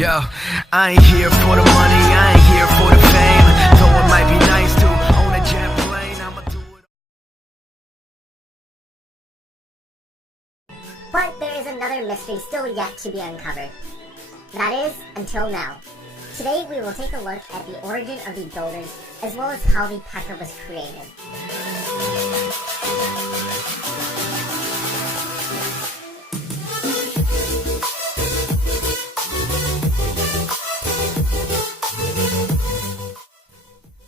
Yo, I ain't here for the money, I ain't here for the fame. Though it might be nice to own a jet plane, I'ma do it. But there is another mystery still yet to be uncovered. That is, until now. Today we will take a look at the origin of the builders, as well as how the P.E.K.K.A was created.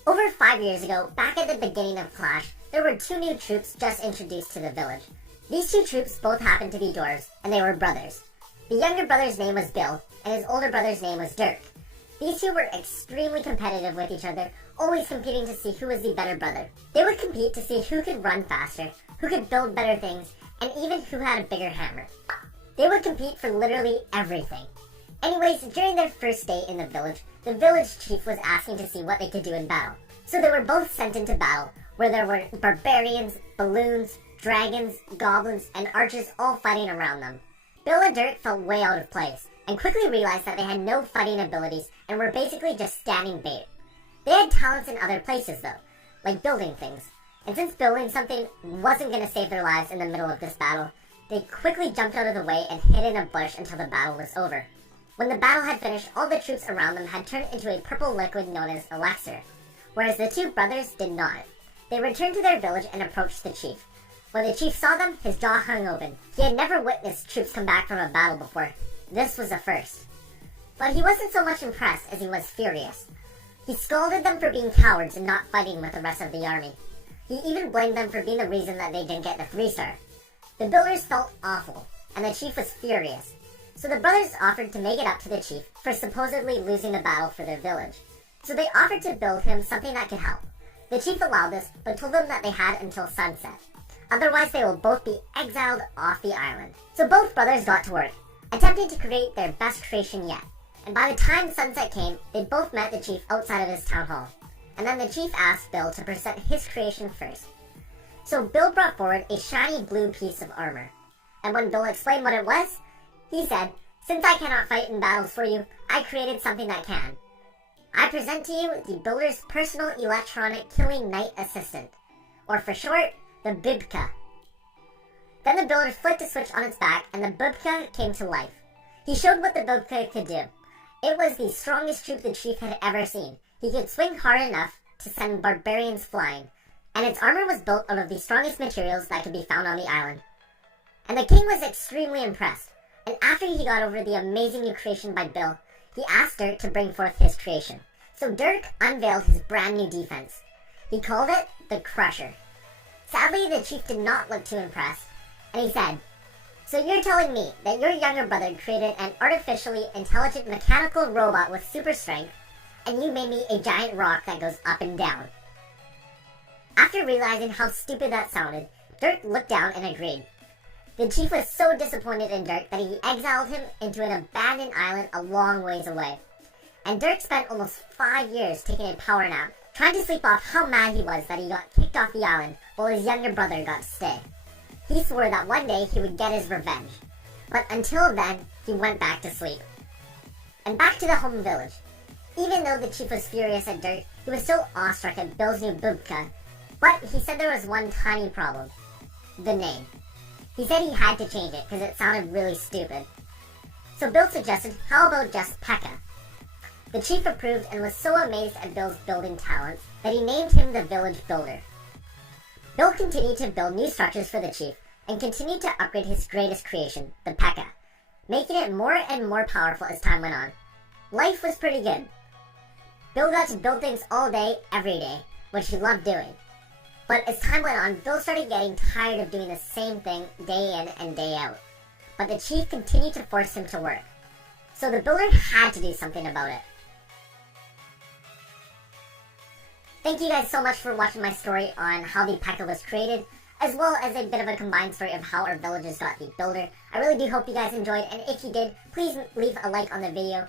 Over 5 years ago, back at the beginning of Clash, there were two new troops just introduced to the village. These two troops both happened to be dwarves, and they were brothers. The younger brother's name was Bill, and his older brother's name was Dirk. These two were extremely competitive with each other, always competing to see who was the better brother. They would compete to see who could run faster, who could build better things, and even who had a bigger hammer. They would compete for literally everything. Anyways, during their first day in the village chief was asking to see what they could do in battle. So they were both sent into battle, where there were barbarians, balloons, dragons, goblins, and archers all fighting around them. Bill and Dirk felt way out of place, and quickly realized that they had no fighting abilities and were basically just standing bait. They had talents in other places though, like building things. And since building something wasn't going to save their lives in the middle of this battle, they quickly jumped out of the way and hid in a bush until the battle was over. When the battle had finished, all the troops around them had turned into a purple liquid known as elixir, whereas the two brothers did not. They returned to their village and approached the chief. When the chief saw them, his jaw hung open. He had never witnessed troops come back from a battle before. This was a first. But he wasn't so much impressed as he was furious. He scolded them for being cowards and not fighting with the rest of the army. He even blamed them for being the reason that they didn't get the 3-star. The builders felt awful, and the chief was furious. So the brothers offered to make it up to the chief for supposedly losing the battle for their village. So they offered to build him something that could help. The chief allowed this, but told them that they had until sunset. Otherwise they will both be exiled off the island. So both brothers got to work, attempting to create their best creation yet. And by the time sunset came, they both met the chief outside of his town hall. And then the chief asked Bill to present his creation first. So Bill brought forward a shiny blue piece of armor. And when Bill explained what it was, he said, "Since I cannot fight in battles for you, I created something that can. I present to you the builder's personal electronic killing knight assistant, or for short, the P.E.K.K.A. Then the builder flicked a switch on its back and the P.E.K.K.A. came to life. He showed what the P.E.K.K.A. could do. It was the strongest troop the chief had ever seen. He could swing hard enough to send barbarians flying, and its armor was built out of the strongest materials that could be found on the island. And the king was extremely impressed, and after he got over the amazing new creation by Bill, he asked Dirk to bring forth his creation. So Dirk unveiled his brand new defense. He called it the Crusher. Sadly, the chief did not look too impressed, and he said, "So you're telling me that your younger brother created an artificially intelligent mechanical robot with super strength, and you made me a giant rock that goes up and down?" After realizing how stupid that sounded, Dirk looked down and agreed. The chief was so disappointed in Dirk that he exiled him into an abandoned island a long ways away. And Dirk spent almost 5 years taking a power nap, trying to sleep off how mad he was that he got kicked off the island while his younger brother got to stay. He swore that one day he would get his revenge. But until then, he went back to sleep. And back to the home village. Even though the chief was furious at Dirk, he was still awestruck at Bill's new P.E.K.K.A. But he said there was one tiny problem. The name. He said he had to change it because it sounded really stupid. So Bill suggested, how about just P.E.K.K.A? The chief approved and was so amazed at Bill's building talents that he named him the village builder. Bill continued to build new structures for the chief and continued to upgrade his greatest creation, the P.E.K.K.A, making it more and more powerful as time went on. Life was pretty good. Bill got to build things all day, every day, which he loved doing. But as time went on, Bill started getting tired of doing the same thing day in and day out. But the chief continued to force him to work. So the builder had to do something about it. Thank you guys so much for watching my story on how the P.E.K.K.A was created, as well as a bit of a combined story of how our villages got the builder. I really do hope you guys enjoyed, and if you did, please leave a like on the video.